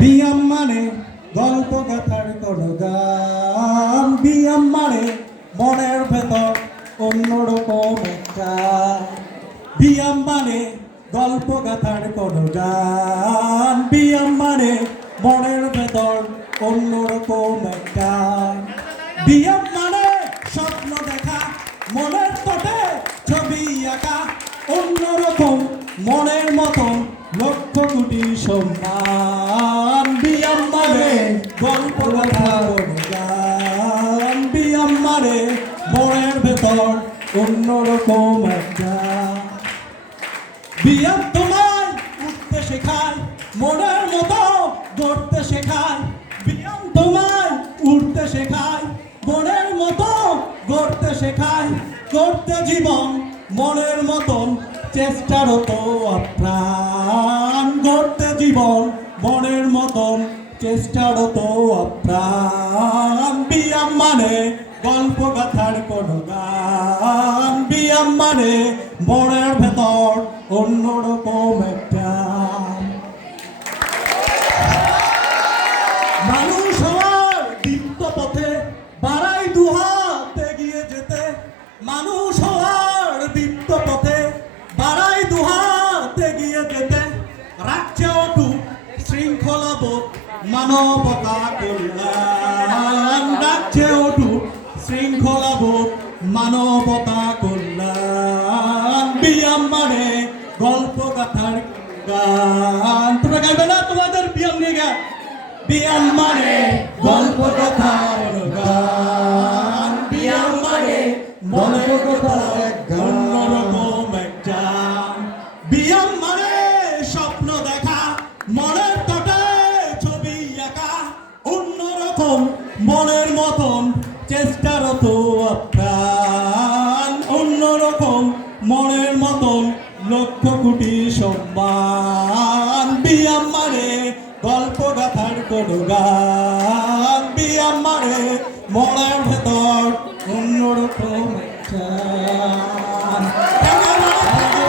বিয়াম মানে গল্প গাথার কোনো গান, বিয়াম মানে মনের ভেতর অন্যরকম একটা, বিয়াম মানে গল্প গাথার কোনো গান, বিয়াম মানে মনের ভেতর অন্যরকম একটা, বিয়াম মানে স্বপ্ন দেখা মনের তটে ছবি আঁকা অন্যরকম মনের মতন লক্ষ কোটি সম্মান। বিয়াম মানে গল্প গাথার গান, বিয়াম মানে মনের ভেতর অন্যরকম একটা, বিয়াম তোমায় উঠতে শেখায় মনের মতো গড়তে শেখায়, বিয়াম তোমায় উঠতে শেখায় মনের মতো গড়তে শেখায়, গড়তে জীবন মনের মতন চেষ্টারত আপ্রাণ, গড়তে জীবন মনের মতন চেষ্টারত আপ্রাণ। বিয়াম মানে গল্প গাথার কোনো গান, বিয়াম মানে মনের ভেতর অন্যরকম একটা। মানুষ হওয়ার দীপ্ত পথে বাড়াই দুহাত এগিয়ে যেতে, মানুষ হওয়ার দীপ্ত পথে বাড়াই দুহাত এগিয়ে যেতে, রাখছে অটুট শৃঙ্খলাবোধ মানবতা কল্যাণ, রাখছে অটুট শৃঙ্খলাবোধ মানবতা কল্যাণ। বিয়াম মানে গল্প গাথার গান। তোমরা গাইবে না তোমাদের বিয়াম নিয়ে গান? বিয়াম মানে গল্প গাথার গান, বিয়াম মানে মনের কথার অন্যরকম একটা, বিয়াম মানে স্বপ্ন দেখা মনের তটে ছবি আঁকা অন্যরকম মনের মতন চেষ্টারত আপ্রাণ, অন্যরকম মনের মতন লক্ষ কোটি সম্মান। বিয়াম মানে গল্প গাথার কোনো গান, বিয়াম মানে মনের ভেতর অন্যরকম একটা।